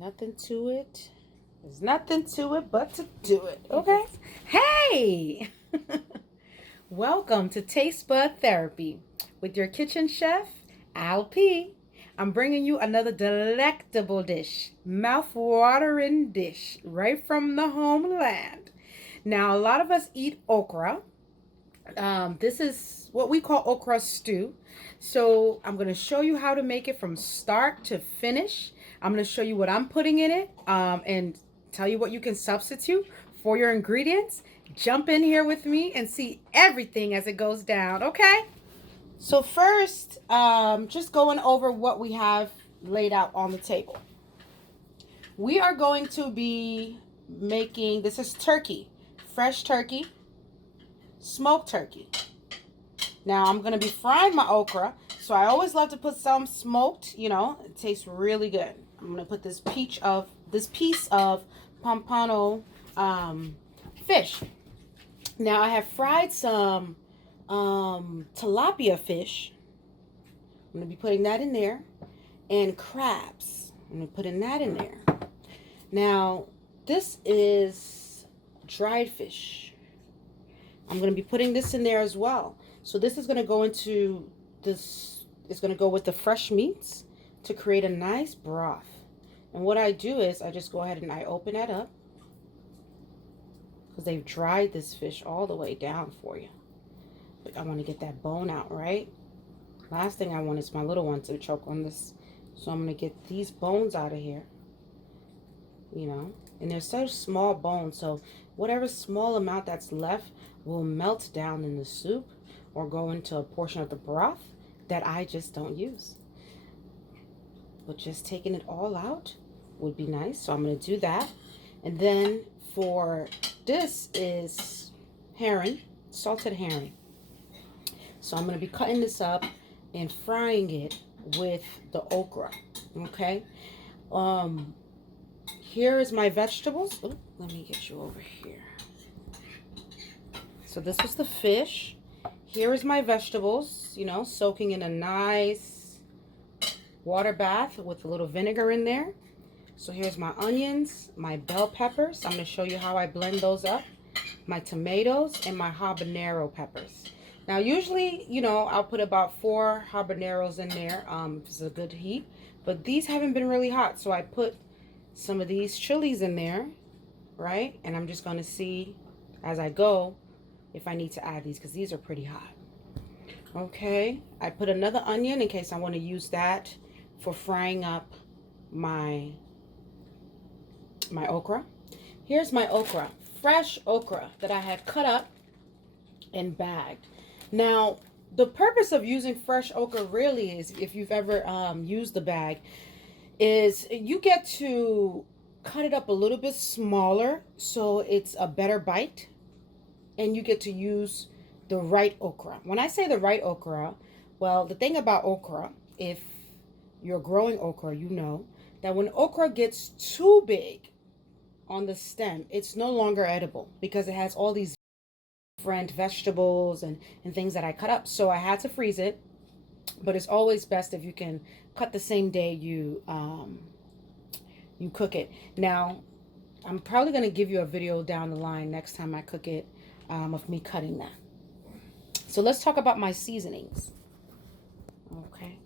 Nothing to it. There's nothing to it but to do it. Okay? Hey! Welcome to Taste Bud Therapy with your kitchen chef, Al P. I'm bringing you another delectable dish, mouth-watering dish right from the homeland. Now, a lot of us eat okra. This is what we call okra stew. So I'm going to show you how to make it from start to finish. I'm going to show you what I'm putting in it and tell you what you can substitute for your ingredients. Jump in here with me and see everything as it goes down, okay? So first, just going over what we have laid out on the table. We are going to be making, this is turkey, fresh turkey, smoked turkey. Now I'm going to be frying my okra, so I always love to put some smoked, it tastes really good. I'm going to put this piece of pompano fish. Now I have fried some tilapia fish. I'm going to be putting that in there, and crabs. I'm going to be putting that in there. Now this is dried fish. I'm going to be putting this in there as well. So this is going to go into this, it's going to go with the fresh meats to create a nice broth. And what I do is I just go ahead and I open that up because they've dried this fish all the way down for you. But I want to get that bone out, right? Last thing I want is my little one to choke on this. So I'm going to get these bones out of here, and they're such small bones. So whatever small amount that's left will melt down in the soup or go into a portion of the broth that I just don't use. But just taking it all out would be nice. So I'm going to do that. And then for this is herring, salted herring. So I'm going to be cutting this up and frying it with the okra. Okay. Here is my vegetables. Oh, let me get you over here. So this was the fish. Here is my vegetables, soaking in a nice water bath with a little vinegar in there. So here's my onions, my bell peppers. I'm going to show you how I blend those up. My tomatoes and my habanero peppers. Now usually, I'll put about 4 habaneros in there if it's a good heat. But these haven't been really hot, so I put some of these chilies in there, right? And I'm just going to see as I go if I need to add these because these are pretty hot. Okay, I put another onion in case I want to use that for frying up my okra. Here's my okra, fresh okra that I had cut up and bagged. Now, the purpose of using fresh okra really is, if you've ever used the bag, is you get to cut it up a little bit smaller so it's a better bite. And you get to use the right okra. When I say the right okra, well, the thing about okra, if you're growing okra, you know that when okra gets too big on the stem, it's no longer edible because it has all these different vegetables and things that I cut up. So I had to freeze it, but it's always best if you can cut the same day you cook it. Now, I'm probably going to give you a video down the line next time I cook it of me cutting that. So let's talk about my seasonings. Okay.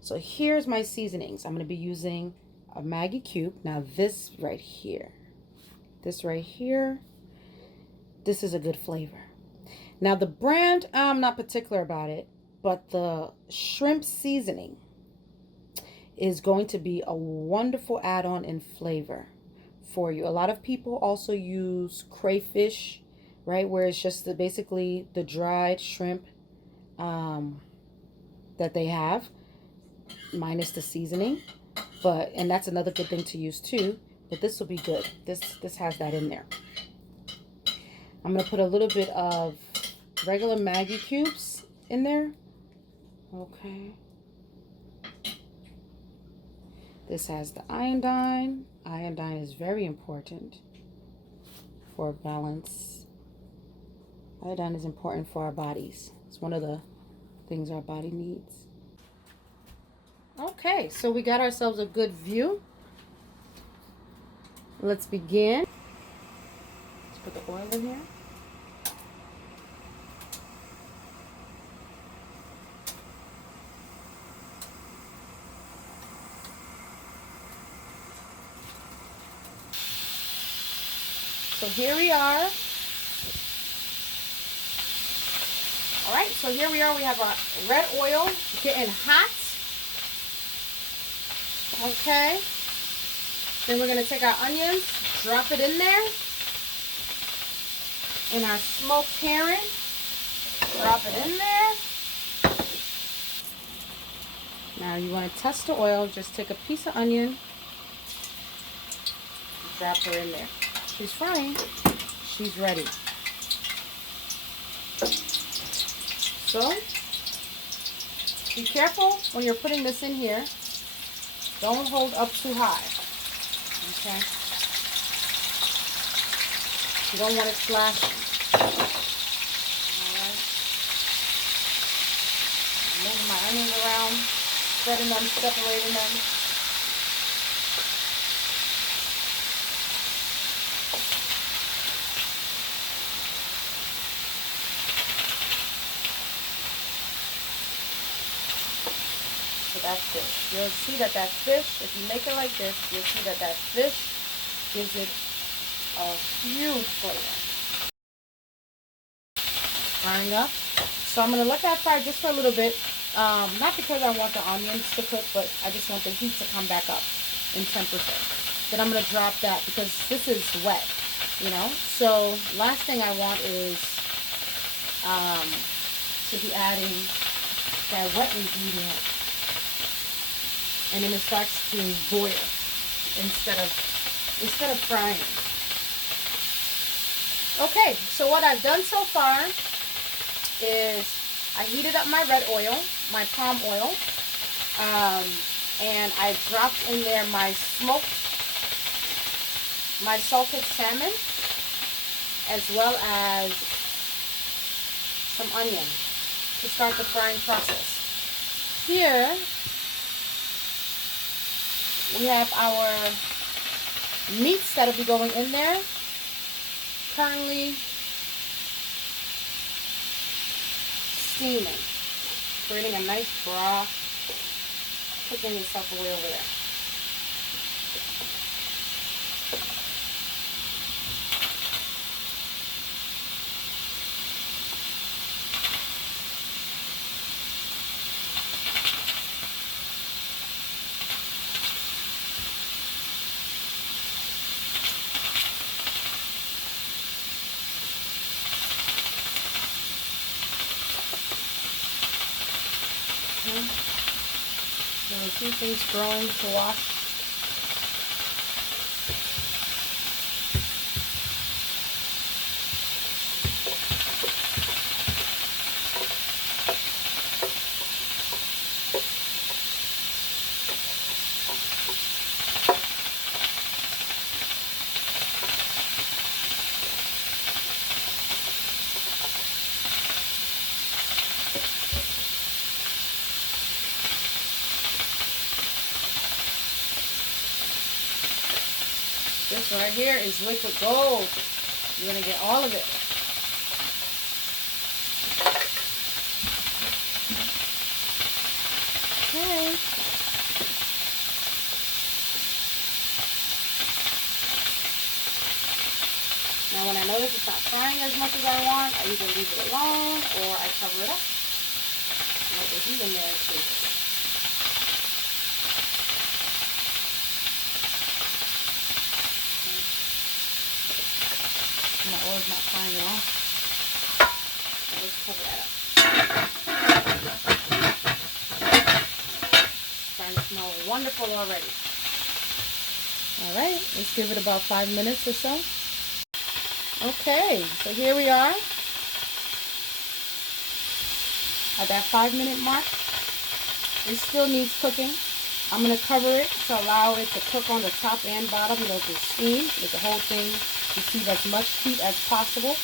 So here's my seasonings. I'm going to be using a Maggi cube. Now this right here, this is a good flavor. Now the brand, I'm not particular about it, but the shrimp seasoning is going to be a wonderful add-on in flavor for you. A lot of people also use crayfish, right, where it's just basically the dried shrimp that they have minus the seasoning, and that's another good thing to use too. But this will be good. This has that in there. I'm gonna put a little bit of regular Maggi cubes in there. Okay. This has the iodine. Iodine is very important for balance. Iodine is important for our bodies. It's one of the things our body needs. Okay, so we got ourselves a good view Let's begin. Let's put the oil in here. So here we are. All right, so here we are. We have our red oil getting hot. Okay. Then we're going to take our onions, drop it in there. And our smoked herring, drop it in there. Now you want to test the oil. Just take a piece of onion, drop her in there. She's frying. She's ready. So, be careful when you're putting this in here. Don't hold up too high. Okay? You don't want it flashing. Alright. Moving my onions around, spreading them, separating them. So that's fish. You'll see that fish, if you make it like this, you'll see that fish gives it a huge flavor. Frying up. So I'm going to let that fry just for a little bit. Not because I want the onions to cook, but I just want the heat to come back up in temperature. Then I'm going to drop that because this is wet, you know. So last thing I want is to be adding that wet ingredient. And then it starts to boil instead of frying. Okay, so what I've done so far is I heated up my red oil, my palm oil, and I dropped in there my salted salmon, as well as some onion to start the frying process. Here we have our meats that'll be going in there. Currently steaming, creating a nice broth, cooking itself away over there. There are a few things growing to wash. This right here is liquid gold. You're going to get all of it. Okay. Now when I notice it's not frying as much as I want, I either leave it alone or I cover it up. Let the heat in there too. My oil's not frying at all. So let's cover that up. It's starting to smell wonderful already. Alright, let's give it about 5 minutes or so. Okay, so here we are at that 5-minute mark. It still needs cooking. I'm going to cover it to allow it to cook on the top and bottom, you know, to steam, with the whole thing receive as much heat as possible.